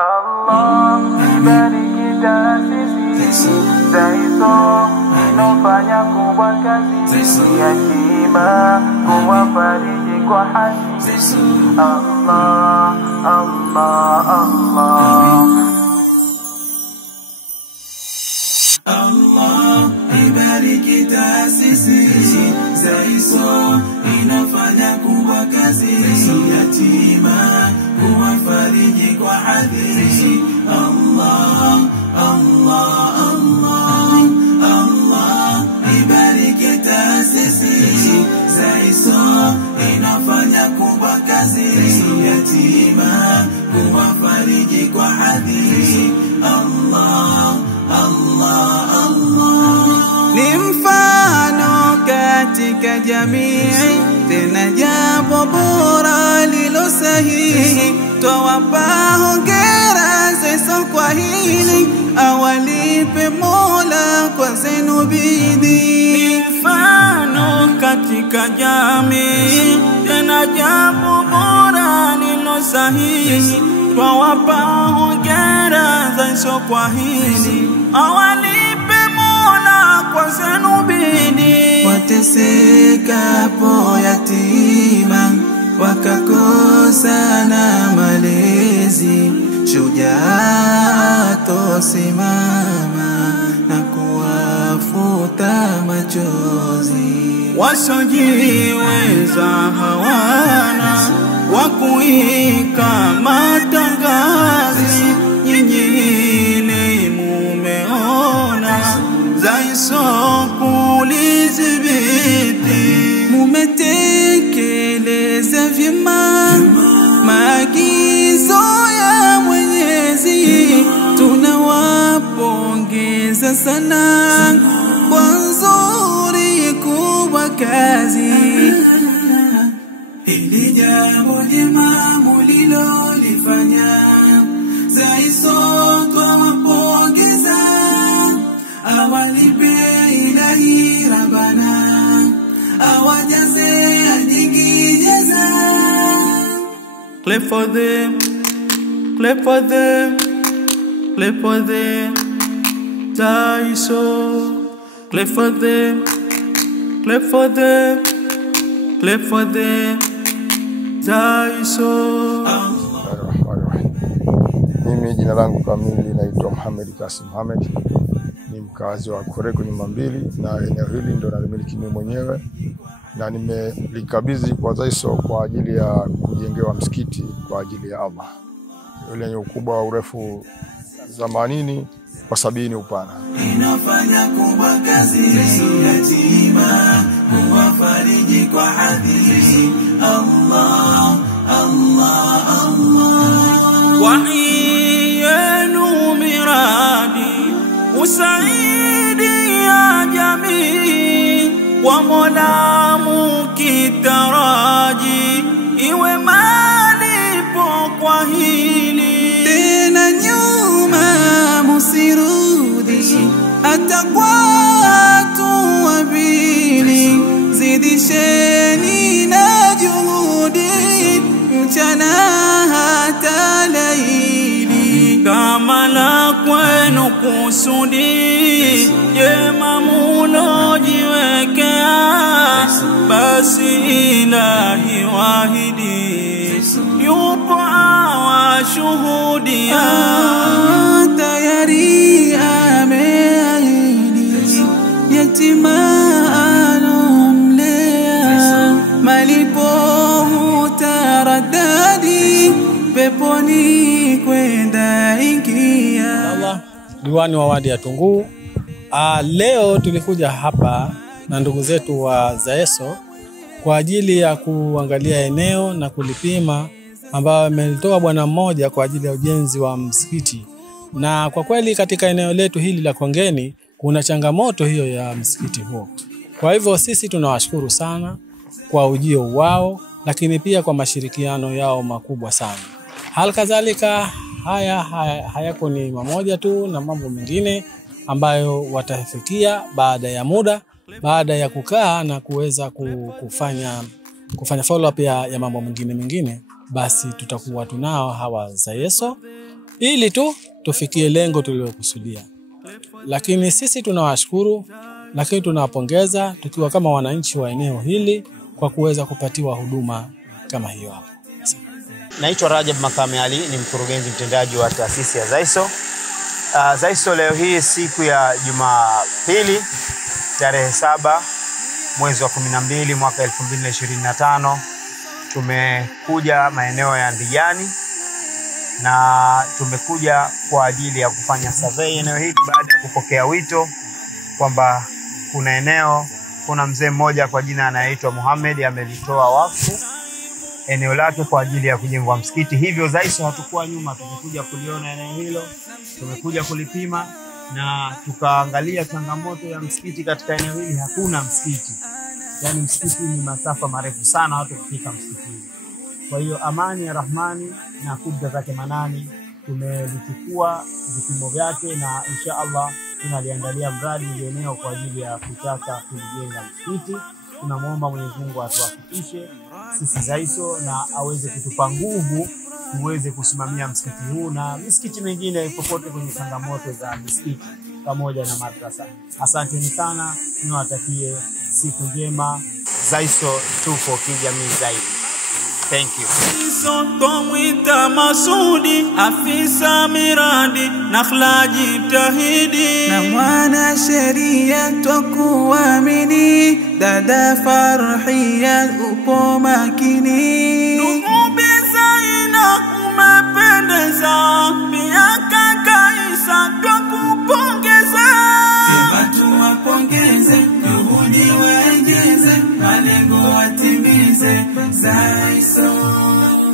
Allah ibariki taasisi Zaiso inofanya kubwa kazi yatima kuwafariji kwa haki. Allah, Allah, Allah. Allah ibariki taasisi Zaiso inafanya kubwa kazi yatima kuwafariji kwa hadithi. Allah, Allah, Allah, Allah ibariki taasisi Zaiso inafanya kubwa kazi yatima kuwafariji kwa hadithi. Allah, Allah, Allah. Ni mfano katika jamii, tena jambo bora lilo sahihi. Twawapa hongera Zaiso kwa hili, awalipe Mola kwa zenu bidii. Ni mfano katika jamii, tena jambo bora lilo sahihi. Twawapa hongera Zaiso kwa hili, awalipe Mola kwa zenu bidii. Wateseka po yatima, wakakosa na malezi, shujaa tosimama na kuwafuta machozi. Wasiojiweza hawana wakuika matangazi, nyinyi hili mumeona Zaiso kulizibiti. Mumetekeleza vyema maagizo ya Mwenyezi, tunawapongeza sana kwa nzuri kubwa kazi. Hili jambo jema mulilolifanya Zaiso twawapongeza, awalipe Ilahi Rabbana, awajaze nyingi jaza. Clap for them, clap for them, clap for them, Zaiso. Clap for them, clap for them, clap for them, Zaiso. Mimi jina langu kamili naitwa Muhammad Kasim Mohamed, ni mkazi wa Koreko nyumba mbili, na eneo hili ndo nalimiliki mimi mwenyewe, na nimelikabidhi kwa Zaiso kwa ajili ya kujengewa msikiti kwa ajili ya Allah, ule wenye ukubwa wa urefu 80 kwa 70 upana. Inafanya kubwa kazi yatima kuwafariji kwa hadithi. Allah, Allah, Allah. Wahiyenu miradi usaidi ya jamii, wa Mola mukitaraji iwe malipo kwa hili. Tena nyuma musirudi, atakuwa watu wabili. Zidisheni na juhudi, mchana hata laili. Kama la kwenu kusudi jema mulojiwekea, basi Ilahi wahidi yupo awashuhudia. Tayari ameahidi yatima anomlea, malipo hutaradadi, peponi kwenda ingia. Allah, diwani wa wadi ya Tunguu. Leo tulikuja hapa na ndugu zetu wa Zaiso kwa ajili ya kuangalia eneo na kulipima, ambao amelitoa bwana mmoja kwa ajili ya ujenzi wa msikiti. Na kwa kweli katika eneo letu hili la Kongeni kuna changamoto hiyo ya msikiti huo. Kwa hivyo sisi tunawashukuru sana kwa ujio wao, lakini pia kwa mashirikiano yao makubwa sana. Halikadhalika hayako ni mamoja tu na mambo mengine ambayo watafikia baada ya muda, baada ya kukaa na kuweza kufanya follow up ya mambo mengine, basi tutakuwa tunao hawa Zaiso ili tu tufikie lengo tulilokusudia. Lakini sisi tunawashukuru, lakini tunawapongeza tukiwa kama wananchi wa eneo hili kwa kuweza kupatiwa huduma kama hiyo hapo. Naitwa Rajab Makame Ali, ni mkurugenzi mtendaji wa taasisi ya Zaiso. Zaiso leo hii siku ya Jumapili tarehe 7 mwezi wa 12 mwaka 2025 tumekuja maeneo ya Ndijani na tumekuja kwa ajili ya kufanya survey eneo hili baada ya kupokea wito kwamba kuna mzee mmoja kwa jina anaitwa Muhammad amelitoa wakfu eneo lake kwa ajili ya kujengwa msikiti. Hivyo Zaiso hatukuwa nyuma, tumekuja kuliona eneo hilo, tumekuja kulipima na tukaangalia changamoto ya msikiti katika eneo hili. Hakuna msikiti, yani msikiti ni masafa marefu sana watu kufika msikitini. Kwa hiyo amani ya Rahmani na kudra zake Manani tumelichukua vipimo vyake na insha Allah tunaliandalia mradi eneo kwa ajili ya kutaka kujenga msikiti. Tunamuomba Mwenyezi Mungu atuwafikishe sisi Zaiso na aweze kutupa nguvu tuweze kusimamia msikiti huu na misikiti mingine popote kwenye changamoto za misikiti pamoja na madrasa. Asanteni sana, niwatakie siku njema. Zaiso tupo kijamii zaidi. Thank you. Tomwita Masudi, afisa miradi nakhlaji tahidi, na mwana sheria tokuamini, dada Farhia upo makini. Ndugu Zaina umependeza, pia kaka Isa twakupongeza. Sema tuwapongeze, juhudi waongeze, malengo watimize. Zaiso.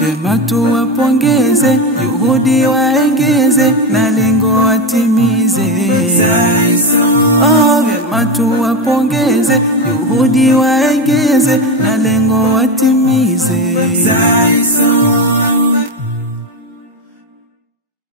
Sema tuwapongeze, juhudi waongeze, na lengo watimize. Zaiso. Oh, sema tuwapongeze, juhudi waongeze, na lengo watimize. Zaiso.